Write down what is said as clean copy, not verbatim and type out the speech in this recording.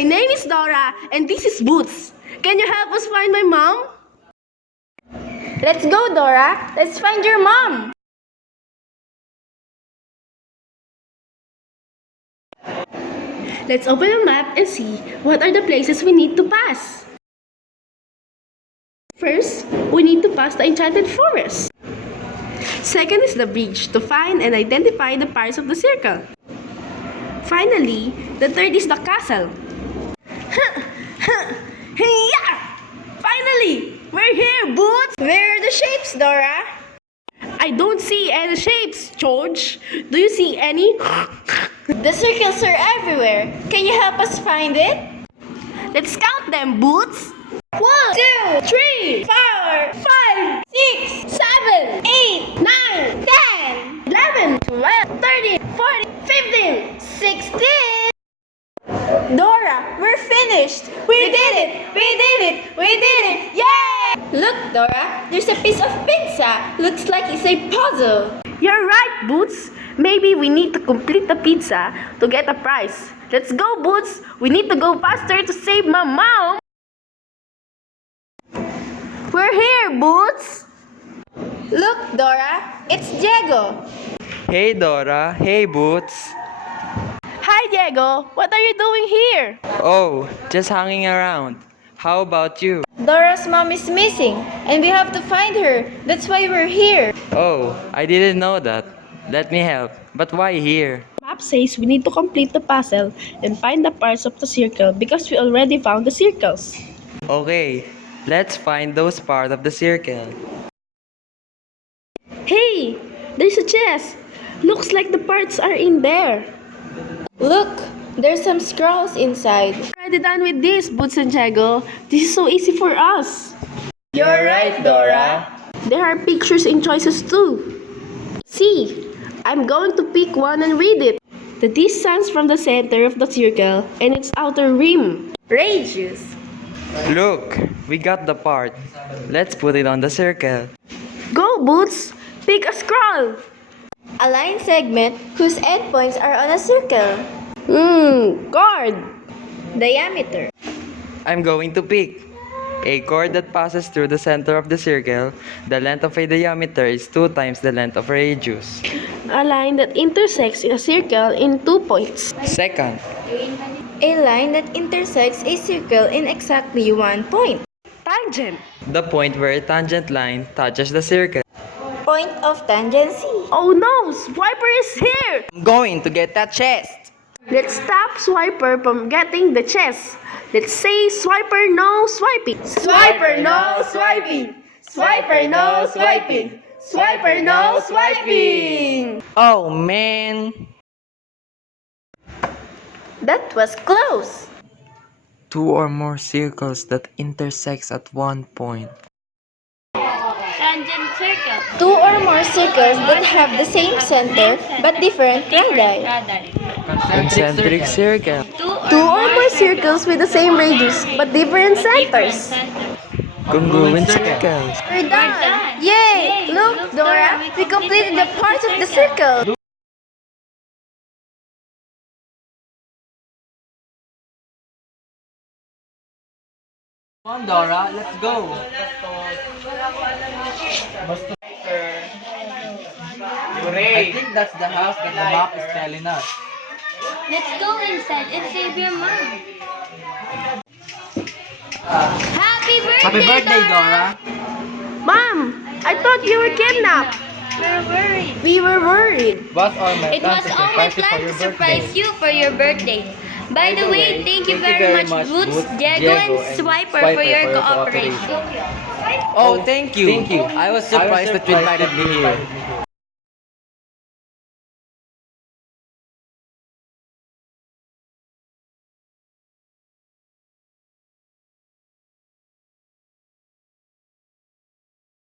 My name is Dora, and this is Boots. Can you help us find my mom? Let's go, Dora. Let's find your mom. Let's open a map and see what are the places we need to pass. First, we need to pass the enchanted forest. Second is the bridge to find and identify the parts of the circle. Finally, the third is the castle. Hiya! Finally, we're here, Boots! Where are the shapes, Dora? I don't see any shapes, George. Do you see any? The circles are everywhere. Can you help us find it? Let's count them, Boots. 1, 2, 3, 4, 5, 6, 7, 8, 9, 10, 11, 12, 13, 14, 15. 16. Dora, we're finished. We did it. We did it. We did it. Yay! Look, Dora, there's a piece of pizza. Looks like it's a puzzle. You're right, Boots. Maybe we need to complete the pizza to get a prize. Let's go, Boots. We need to go faster to save my mom. We're here, Boots. Look, Dora, it's Diego. Hey Dora, hey Boots. Hi, Diego. What are you doing here? Oh, just hanging around. How about you? Dora's mom is missing, and we have to find her. That's why we're here. Oh, I didn't know that. Let me help. But why here? Map says we need to complete the puzzle and find the parts of the circle because we already found the circles. Okay, let's find those parts of the circle. Hey, there's a chest. Looks like the parts are in there. Look, there's some scrolls inside. Already done with this, Boots and Diego. This is so easy for us. You're right, Dora. There are pictures and choices too. See, I'm going to pick one and read it. The distance from the center of the circle and its outer rim. Radius. Look, we got the part. Let's put it on the circle. Go, Boots! Pick a scroll! A line segment whose endpoints are on a circle. Chord! Diameter. I'm going to pick a chord that passes through the center of the circle. The length of a diameter is 2 times the length of a radius. A line that intersects a circle in 2 points. Second, A line that intersects a circle in exactly 1 point. Tangent! the point where a tangent line touches the circle. Point of tangency. Oh no! Swiper is here! I'm going to get that chest. Let's stop Swiper from getting the chest. Let's say Swiper no swiping. Swiper no swiping. Swiper no swiping. Swiper no swiping. Oh man! That was close. 2 or more circles that intersects at 1 point. Tangent circle. 2 or more circles that have the same center but different radii. Concentric circle. 2 or more circles with the same radius but different centers. Congruent circles. We're done. Yay! Look, Dora, we completed the parts of the circle. Come on, Dora, let's go. I think that's the house that the map is telling us. Let's go inside and save your mom. Happy birthday, Happy birthday, Dora. Mom! I thought you were kidnapped. We're worried. We were worried. Was all my It was all my plan to surprise you for your birthday. By the way, thank you very much, Boots, Diego, and Swiper for your cooperation. Oh, thank you. Thank you. I was surprised that you invited me here.